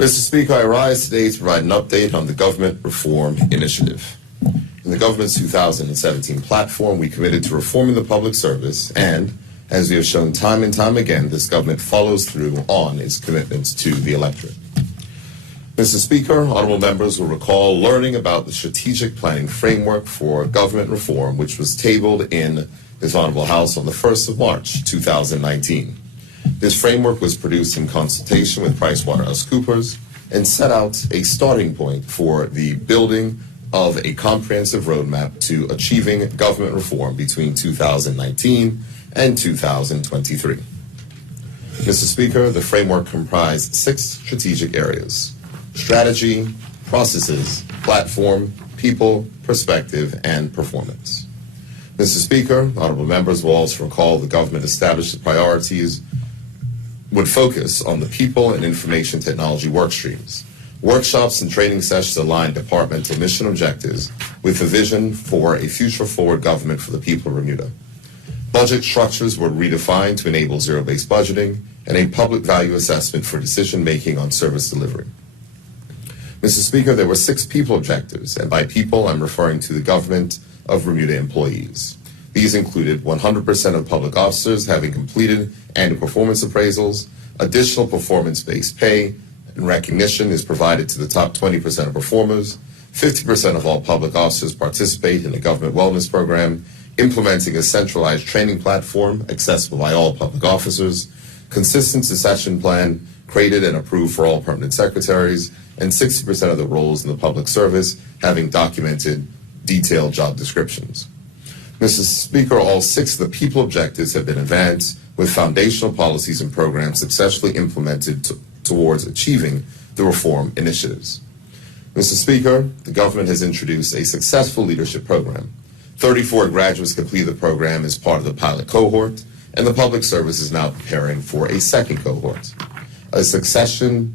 Mr. Speaker, I rise today to provide an update on the Government Reform Initiative. In the government's 2017 platform, we committed to reforming the public service, and as we have shown time and time again, this government follows through on its commitments to the electorate. Mr. Speaker, honorable members will recall learning about the strategic planning framework for government reform, which was tabled in this honorable House on the 1st of March, 2019. This framework was produced in consultation with PricewaterhouseCoopers and set out a starting point for the building of a comprehensive roadmap to achieving government reform between 2019 and 2023. Mr. Speaker, the framework comprised 6 strategic areas: strategy, processes, platform, people, perspective, and performance. Mr. Speaker, honorable members will also recall the government established the priorities would focus on the people and information technology work streams. Workshops and training sessions aligned departmental mission objectives with a vision for a future-forward government for the people of Bermuda. Budget structures were redefined to enable zero-based budgeting and a public value assessment for decision-making on service delivery. Mr. Speaker, there were 6 people objectives, and by people, I'm referring to the government of Bermuda employees. These included 100% of public officers having completed annual performance appraisals, additional performance-based pay and recognition is provided to the top 20% of performers, 50% of all public officers participate in a government wellness program, implementing a centralized training platform accessible by all public officers, consistent succession plan created and approved for all permanent secretaries, and 60% of the roles in the public service having documented detailed job descriptions. Mr. Speaker, all 6 of the people objectives have been advanced with foundational policies and programs successfully implemented towards achieving the reform initiatives. Mr. Speaker, the government has introduced a successful leadership program. 34 graduates completed the program as part of the pilot cohort, and the public service is now preparing for a second cohort. A succession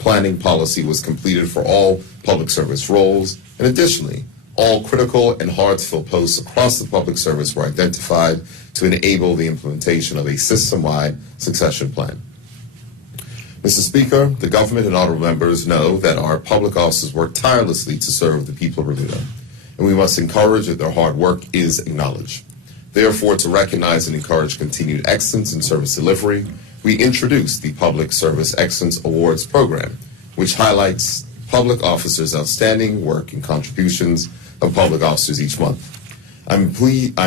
planning policy was completed for all public service roles, and additionally, all critical and hard-to-fill posts across the public service were identified to enable the implementation of a system-wide succession plan. Mr. Speaker, the government and honorable members know that our public officers work tirelessly to serve the people of Bermuda, and we must encourage that their hard work is acknowledged. Therefore, to recognize and encourage continued excellence in service delivery, we introduced the Public Service Excellence Awards program, which highlights public officers' outstanding work and contributions of public officers each month. I'm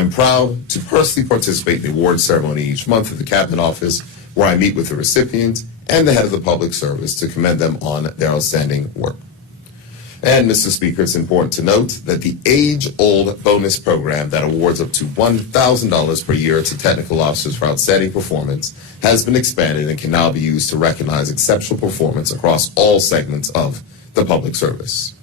proud to personally participate in the award ceremony each month at the Cabinet Office, where I meet with the recipient and the head of the public service to commend them on their outstanding work. And, Mr. Speaker, it's important to note that the age-old bonus program that awards up to $1,000 per year to technical officers for outstanding performance has been expanded and can now be used to recognize exceptional performance across all segments of the public service.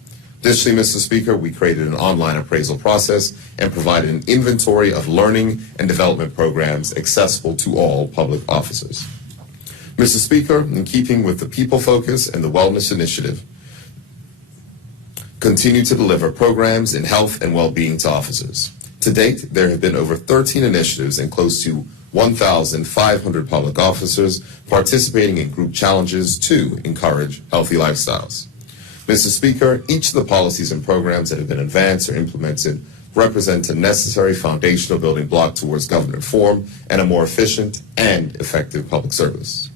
Additionally, Mr. Speaker, we created an online appraisal process and provided an inventory of learning and development programs accessible to all public officers. Mr. Speaker, in keeping with the people focus and the wellness initiative, continue to deliver programs in health and well-being to officers. To date, there have been over 13 initiatives and close to 1,500 public officers participating in group challenges to encourage healthy lifestyles. Mr. Speaker, each of the policies and programs that have been advanced or implemented represent a necessary foundational building block towards government reform and a more efficient and effective public service.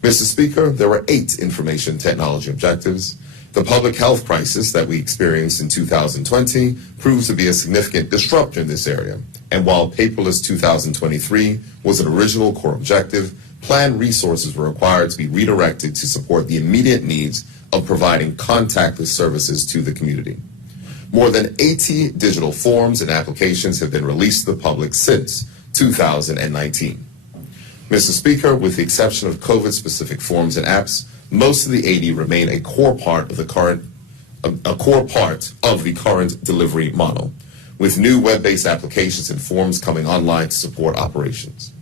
Mr. Speaker, there were 8 information technology objectives. The public health crisis that we experienced in 2020 proves to be a significant disruptor in this area. And while paperless 2023 was an original core objective, planned resources were required to be redirected to support the immediate needs of providing contactless services to the community. More than 80 digital forms and applications have been released to the public since 2019. Mr. Speaker, with the exception of COVID-specific forms and apps, most of the 80 remain a core part of the current delivery model, with new web-based applications and forms coming online to support operations.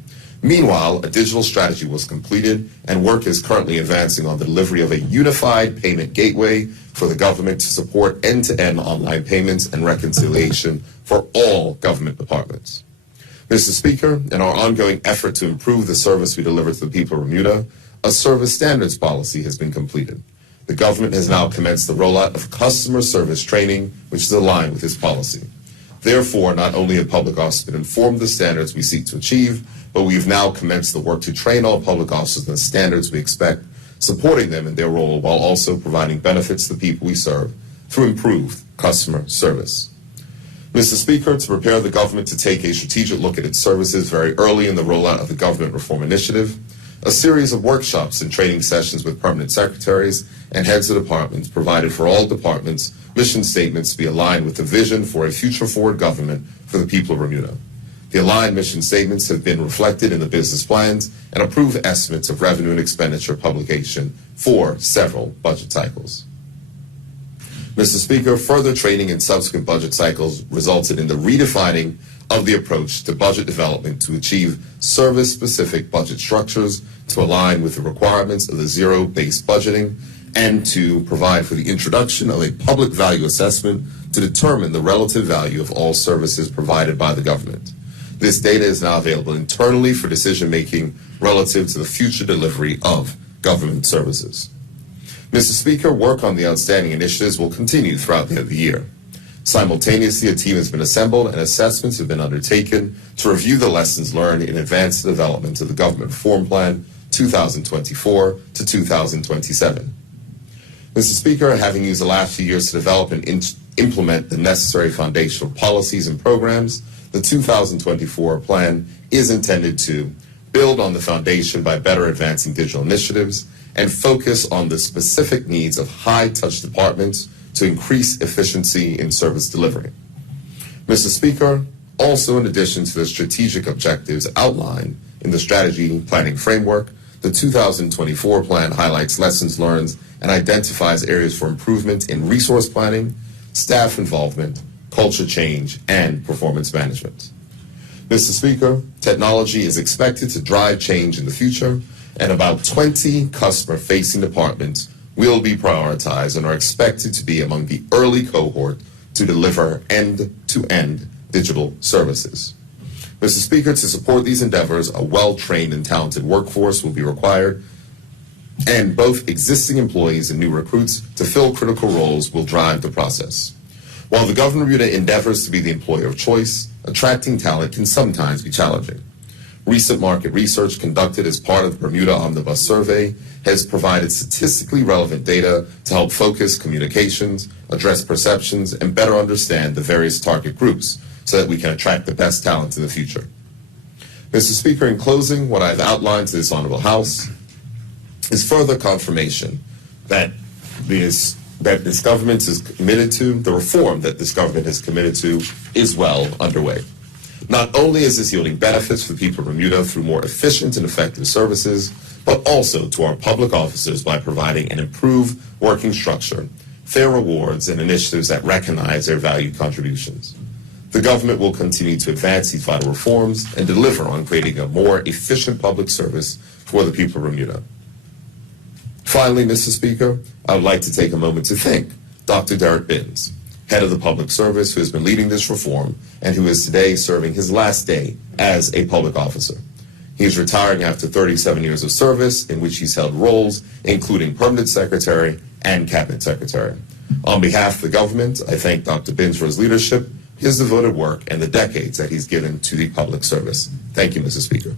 Meanwhile, a digital strategy was completed and work is currently advancing on the delivery of a unified payment gateway for the government to support end-to-end online payments and reconciliation for all government departments. Mr. Speaker, in our ongoing effort to improve the service we deliver to the people of Bermuda, a service standards policy has been completed. The government has now commenced the rollout of customer service training, which is aligned with this policy. Therefore, not only have public officers been informed of the standards we seek to achieve, but we've now commenced the work to train all public officers on the standards we expect, supporting them in their role while also providing benefits to the people we serve through improved customer service. Mr. Speaker, to prepare the government to take a strategic look at its services very early in the rollout of the Government Reform Initiative, a series of workshops and training sessions with permanent secretaries and heads of departments provided for all departments' mission statements to be aligned with the vision for a future-forward government for the people of Bermuda. The aligned mission statements have been reflected in the business plans and approved estimates of revenue and expenditure publication for several budget cycles. Mr. Speaker, further training in subsequent budget cycles resulted in the redefining of the approach to budget development to achieve service-specific budget structures to align with the requirements of the zero-based budgeting and to provide for the introduction of a public value assessment to determine the relative value of all services provided by the government. This data is now available internally for decision-making relative to the future delivery of government services. Mr. Speaker, work on the outstanding initiatives will continue throughout the end of the year. Simultaneously, a team has been assembled and assessments have been undertaken to review the lessons learned in advance of the development of the Government Reform Plan 2024 to 2027. Mr. Speaker, having used the last few years to develop and implement the necessary foundational policies and programs, the 2024 plan is intended to build on the foundation by better advancing digital initiatives and focus on the specific needs of high-touch departments to increase efficiency in service delivery. Mr. Speaker, also in addition to the strategic objectives outlined in the strategy planning framework, the 2024 plan highlights lessons learned and identifies areas for improvement in resource planning, staff involvement, culture change, and performance management. Mr. Speaker, technology is expected to drive change in the future, and about 20 customer-facing departments will be prioritized and are expected to be among the early cohort to deliver end-to-end digital services. Mr. Speaker, to support these endeavors, a well-trained and talented workforce will be required, and both existing employees and new recruits to fill critical roles will drive the process. While the Government of Bermuda endeavors to be the employer of choice, attracting talent can sometimes be challenging. Recent market research conducted as part of the Bermuda Omnibus Survey has provided statistically relevant data to help focus communications, address perceptions, and better understand the various target groups so that we can attract the best talent in the future. Mr. Speaker, in closing, what I've outlined to this Honorable House is further confirmation that this government is committed to, the reform that this government is committed to is well underway. Not only is this yielding benefits for the people of Bermuda through more efficient and effective services, but also to our public officers by providing an improved working structure, fair rewards, and initiatives that recognize their valued contributions. The government will continue to advance these vital reforms and deliver on creating a more efficient public service for the people of Bermuda. Finally, Mr. Speaker, I would like to take a moment to thank Dr. Derek Binns, head of the Public Service, who has been leading this reform and who is today serving his last day as a public officer. He is retiring after 37 years of service in which he's held roles including Permanent Secretary and Cabinet Secretary. On behalf of the government, I thank Dr. Binns for his leadership, his devoted work, and the decades that he's given to the public service. Thank you, Mr. Speaker.